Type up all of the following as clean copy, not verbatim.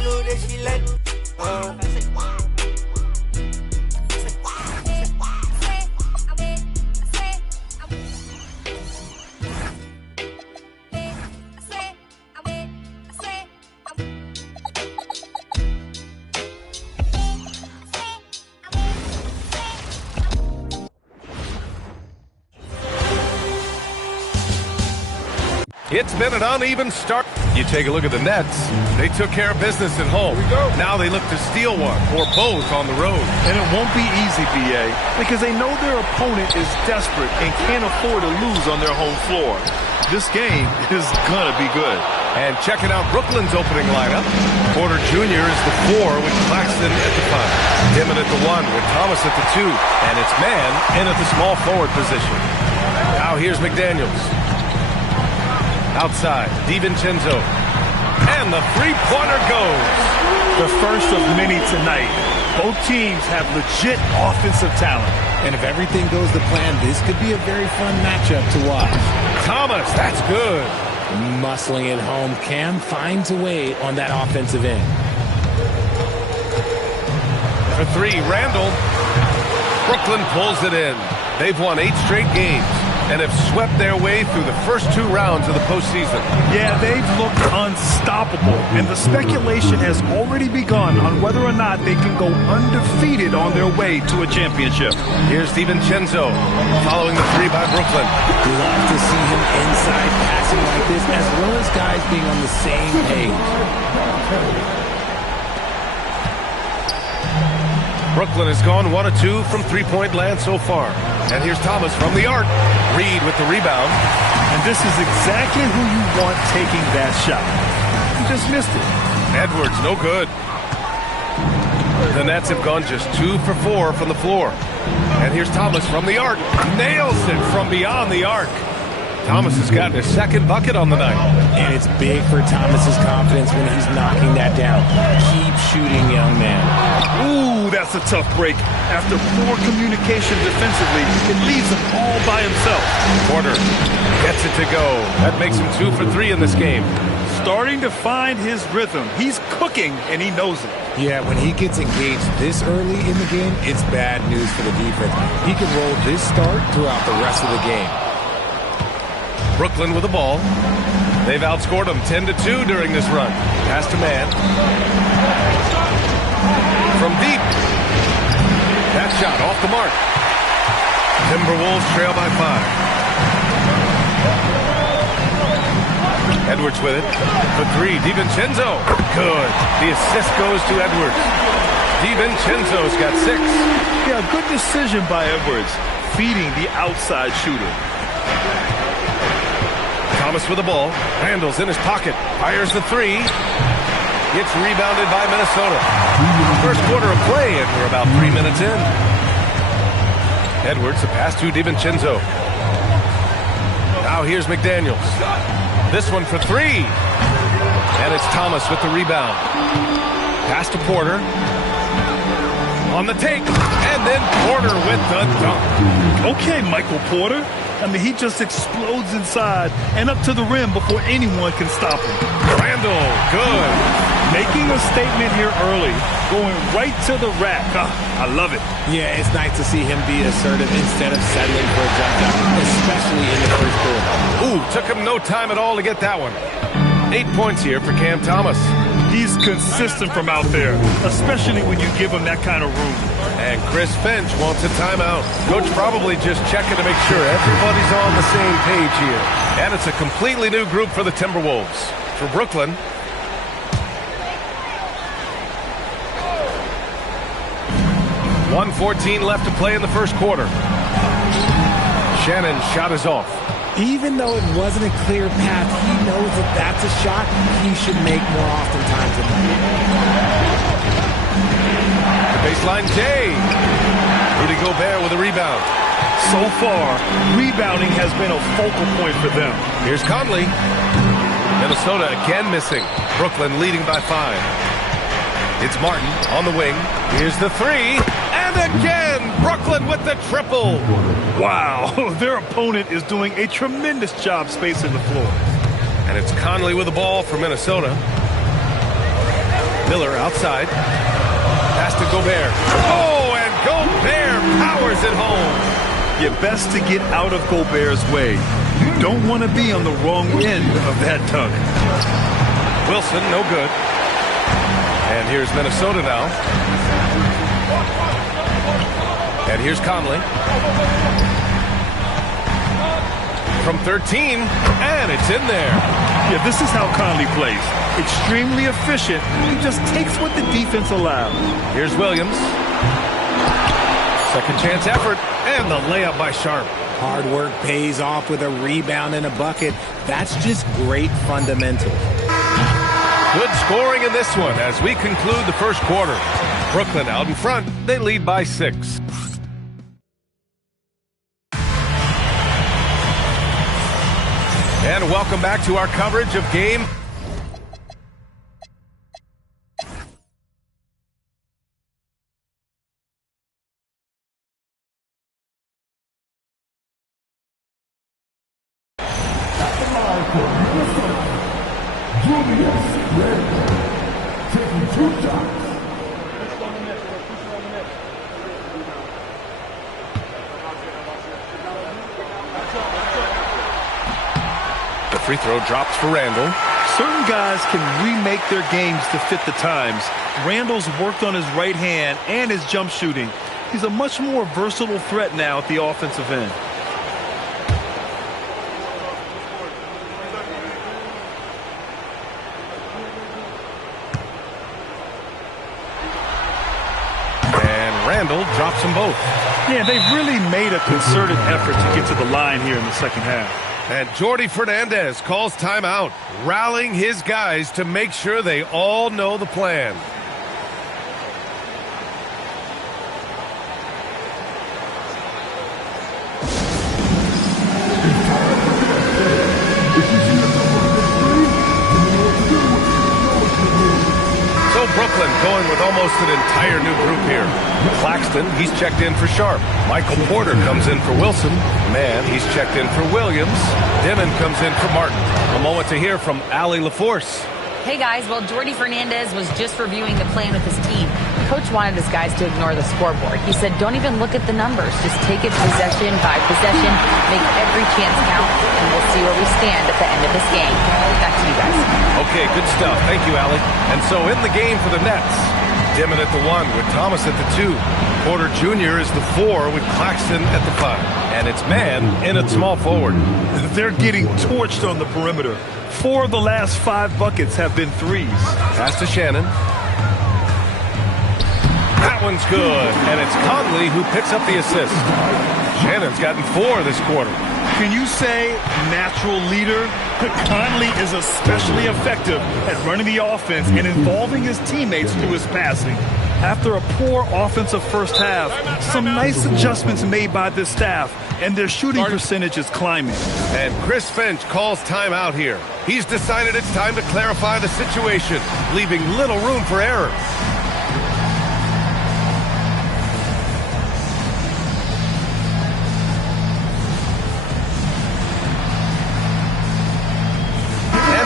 knew that she let It's been an uneven start. You take a look at the Nets. They took care of business at home. Now they look to steal one or both on the road. And it won't be easy, B.A., because they know their opponent is desperate and can't afford to lose on their home floor. This game is going to be good. And checking out Brooklyn's opening lineup. Porter Jr. is the 4 with Claxton at the 5. Dimon at the 1 with Thomas at the 2. And it's Man in at the small forward position. Now here's McDaniels. Outside, DiVincenzo. And the three-pointer goes. The first of many tonight. Both teams have legit offensive talent. And if everything goes to plan, this could be a very fun matchup to watch. Thomas, that's good. Muscling it home. Cam finds a way on that offensive end. For 3, Randall. Brooklyn pulls it in. They've won 8 straight games and have swept their way through the first 2 rounds of the postseason. Yeah, they've looked unstoppable, and the speculation has already begun on whether or not they can go undefeated on their way to a championship. Here's DiVincenzo following the 3 by Brooklyn. Love to see him inside passing like this, as well as guys being on the same page. Brooklyn has gone 1 of 2 from three-point land so far. And here's Thomas from the arc. Reed with the rebound. And this is exactly who you want taking that shot. He just missed it. Edwards, no good. The Nets have gone just 2 for 4 from the floor. And here's Thomas from the arc. Nails it from beyond the arc. Thomas has gotten his 2nd bucket on the night. And it's big for Thomas's confidence when he's knocking that down. Keep shooting, young man. Ooh, that's a tough break. After poor communication defensively, it leaves him all by himself. Porter gets it to go. That makes him 2 for 3 in this game. Starting to find his rhythm. He's cooking, and he knows it. Yeah, when he gets engaged this early in the game, it's bad news for the defense. He can roll this start throughout the rest of the game. Brooklyn with the ball. They've outscored them 10-2 during this run. Pass to Man. From deep. That shot off the mark. Timberwolves trail by 5. Edwards with it. For 3, DiVincenzo. Good. The assist goes to Edwards. DiVincenzo's got 6. Yeah, good decision by Edwards, feeding the outside shooter. Thomas with the ball. Randall's in his pocket. Fires the 3. Gets rebounded by Minnesota. First quarter of play, and we're about 3 minutes in. Edwards, the pass to DiVincenzo. Now here's McDaniels. This one for 3. And it's Thomas with the rebound. Pass to Porter. On the take. And then Porter with the dunk. Okay, Michael Porter. I mean, he just explodes inside and up to the rim before anyone can stop him. Randall, good. Making a statement here early, going right to the rack. I love it. Yeah, it's nice to see him be assertive instead of settling for a jump shot, especially in the first quarter. Ooh, took him no time at all to get that one. 8 points here for Cam Thomas. He's consistent from out there, especially when you give him that kind of room. And Chris Finch wants a timeout. Coach probably just checking to make sure everybody's on the same page here. And it's a completely new group for the Timberwolves. For Brooklyn, .114 left to play in the first quarter. Shannon's shot is off. Even though it wasn't a clear path, he knows that that's a shot he should make more oftentimes than that. Baseline Jay. Rudy Gobert with a rebound. So far, rebounding has been a focal point for them. Here's Conley. Minnesota again missing. Brooklyn leading by 5. It's Martin on the wing. Here's the 3. And again, Brooklyn with the triple. Wow, their opponent is doing a tremendous job spacing the floor. And it's Conley with the ball for Minnesota. Miller outside. Pass to Gobert. Oh, and Gobert powers it home. You're best to get out of Gobert's way. You don't want to be on the wrong end of that dunk. Wilson, no good. And here's Minnesota now. And here's Conley. From 13, and it's in there. Yeah, this is how Conley plays. Extremely efficient. He just takes what the defense allows. Here's Williams. Second chance effort, and the layup by Sharp. Hard work pays off with a rebound and a bucket. That's just great fundamentals. Good scoring in this one as we conclude the first quarter. Brooklyn out in front. They lead by 6. And welcome back to our coverage of game. The free throw drops for Randall. Certain guys can remake their games to fit the times. Randall's worked on his right hand and his jump shooting. He's a much more versatile threat now at the offensive end. And Randall drops them both. Yeah, they've really made a concerted effort to get to the line here in the second half. And Jordi Fernandez calls timeout, rallying his guys to make sure they all know the plan. So Brooklyn going with almost an entire new group here. Claxton, he's checked in for Sharp. Michael Porter comes in for Wilson. Mann, he's checked in for Williams. Dimon comes in for Martin. A moment to hear from Allie LaForce. Hey guys, well, Jordi Fernandez was just reviewing the plan with his team. Coach wanted his guys to ignore the scoreboard. He said, don't even look at the numbers. Just take it possession by possession, make every chance count, and we'll see where we stand at the end of this game. Back to you guys. Okay, good stuff. Thank you, Allie. And so in the game for the Nets, Dimon at the 1 with Thomas at the 2. Porter Jr. is the 4 with Claxton at the 5. And it's Mann in at small forward. They're getting torched on the perimeter. 4 of the last 5 buckets have been threes. Pass to Shannon. That one's good. And it's Conley who picks up the assist. Shannon's gotten 4 this quarter. Can you say natural leader? Conley is especially effective at running the offense and involving his teammates through his passing. After a poor offensive first half, some nice adjustments made by this staff, and their shooting percentage is climbing. And Chris Finch calls timeout here. He's decided it's time to clarify the situation, leaving little room for error.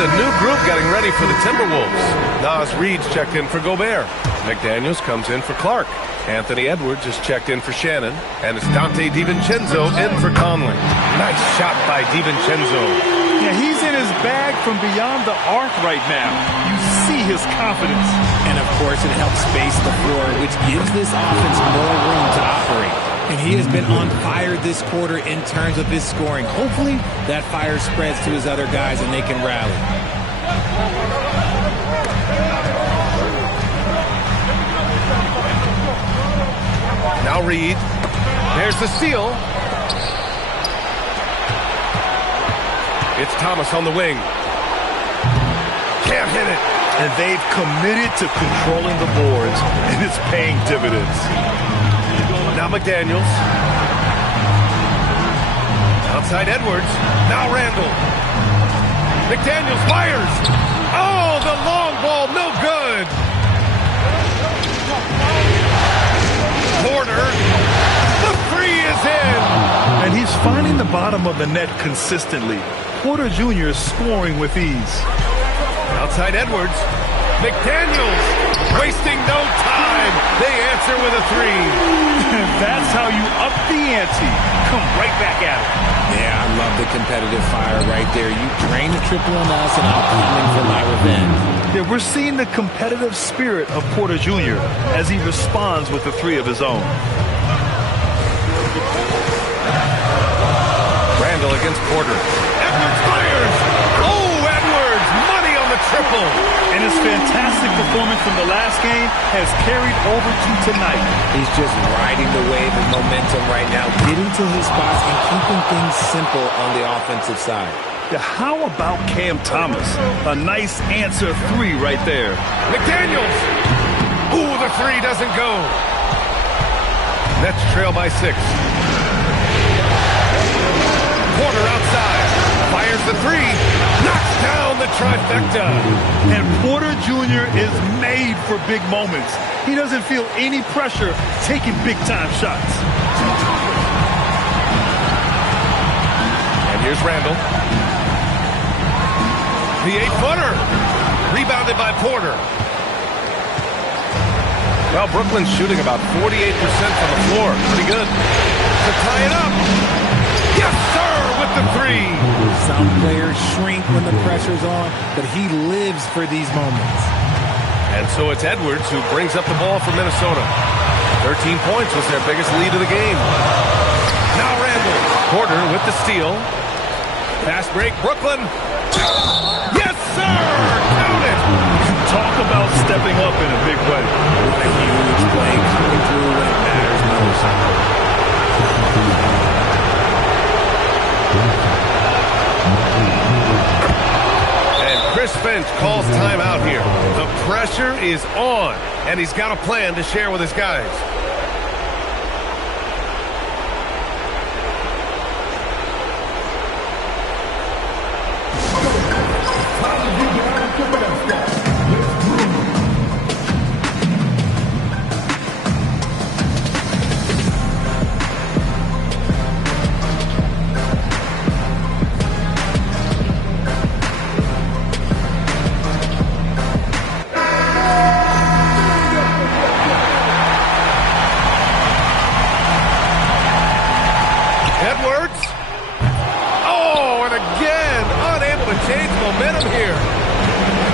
A new group getting ready for the Timberwolves. Naz Reid's checked in for Gobert. McDaniels comes in for Clark. Anthony Edwards is checked in for Shannon. And it's Dante DiVincenzo in for Conley. Nice shot by DiVincenzo. Yeah, he's in his bag from beyond the arc right now. You see his confidence. And of course, it helps space the floor, which gives this offense more room to operate. And he has been on fire this quarter in terms of his scoring. Hopefully, that fire spreads to his other guys and they can rally. Now Reid. There's the steal. It's Thomas on the wing. Can't hit it. And they've committed to controlling the boards, and it's paying dividends. Now McDaniels. Outside Edwards. Now Randall. McDaniels fires. Oh, the long ball, no good. Porter. The three is in. And he's finding the bottom of the net consistently. Porter Jr. is scoring with ease. Outside Edwards. McDaniels. wasting no time. They answer with a three. That's how you up the ante. Come right back at it. Yeah, I love the competitive fire right there. You drain the triple on us, and I'm coming for my revenge. Yeah, we're seeing the competitive spirit of Porter Jr. as he responds with the three of his own. Randall against Porter. Edwards fires. Oh, Edwards, money on the triple. And his fantastic performance from the last game has carried over to tonight. He's just riding the wave of momentum right now, getting to his spots and keeping things simple on the offensive side. Yeah, how about Cam Thomas? A nice answer three right there. McDaniels. Ooh, the three doesn't go. Nets trail by 6. Porter outside. Fires the three. Knocks down the trifecta. And Porter Jr. is made for big moments. He doesn't feel any pressure taking big-time shots. And here's Randall. The 8-footer. Rebounded by Porter. Well, Brooklyn's shooting about 48% from the floor. Pretty good. To tie it up. Yes, sir, with the three. Some players shrink when the pressure's on, but he lives for these moments. And so it's Edwards who brings up the ball for Minnesota. 13 points was their biggest lead of the game. Now Randall. Porter with the steal. Fast break, Brooklyn. Yes, sir! Count it! Talk about stepping up in a big way. What a huge play coming through when it matters most. And Chris Finch calls timeout here. The pressure is on, and he's got a plan to share with his guys.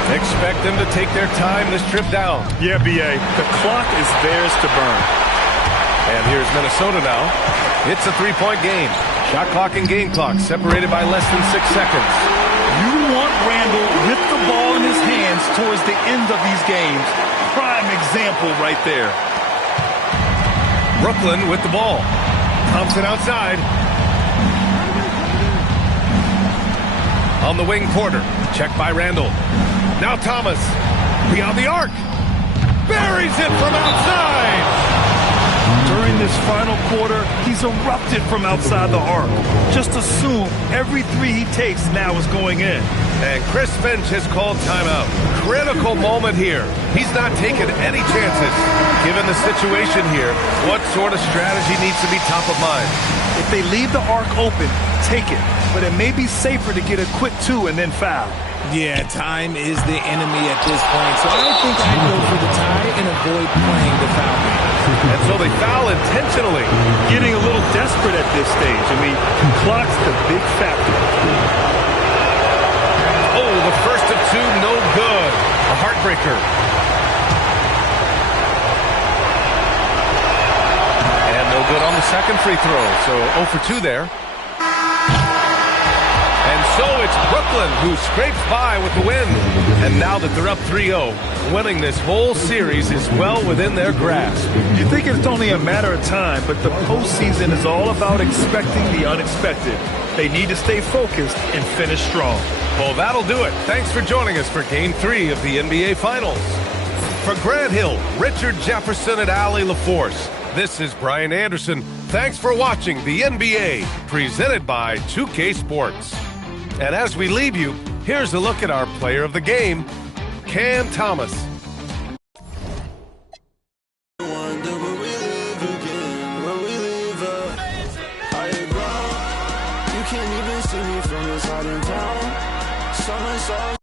Expect them to take their time this trip down. Yeah, B.A., the clock is theirs to burn. And here's Minnesota now. It's a three-point game. Shot clock and game clock separated by less than 6 seconds. You want Randall with the ball in his hands towards the end of these games. Prime example right there. Brooklyn with the ball. Thompson outside. On the wing, Porter. Checked by Randall. Now Thomas. Beyond the arc. Buries it from outside. During this final quarter, he's erupted from outside the arc. Just assume every three he takes now is going in. And Chris Finch has called timeout. Critical moment here. He's not taking any chances. Given the situation here, what sort of strategy needs to be top of mind? If they leave the arc open, take it. But it may be safer to get a quick two and then foul. Yeah, time is the enemy at this point. So I think I'd go for the tie and avoid playing the foul game. And so they foul intentionally. Getting a little desperate at this stage. I mean, clock's the big factor. Oh, the first of two, no good. A heartbreaker. And no good on the second free throw. So 0 for 2 there. And so it's Brooklyn who scrapes by with the win. And now that they're up 3-0, winning this whole series is well within their grasp. You think it's only a matter of time, but the postseason is all about expecting the unexpected. They need to stay focused and finish strong. Well, that'll do it. Thanks for joining us for Game 3 of the NBA Finals. For Grant Hill, Richard Jefferson, and Allie LaForce, this is Brian Anderson. Thanks for watching the NBA, presented by 2K Sports. And as we leave you, here's a look at our player of the game, Cam Thomas. You can't even see me from this hiding town. Summer's all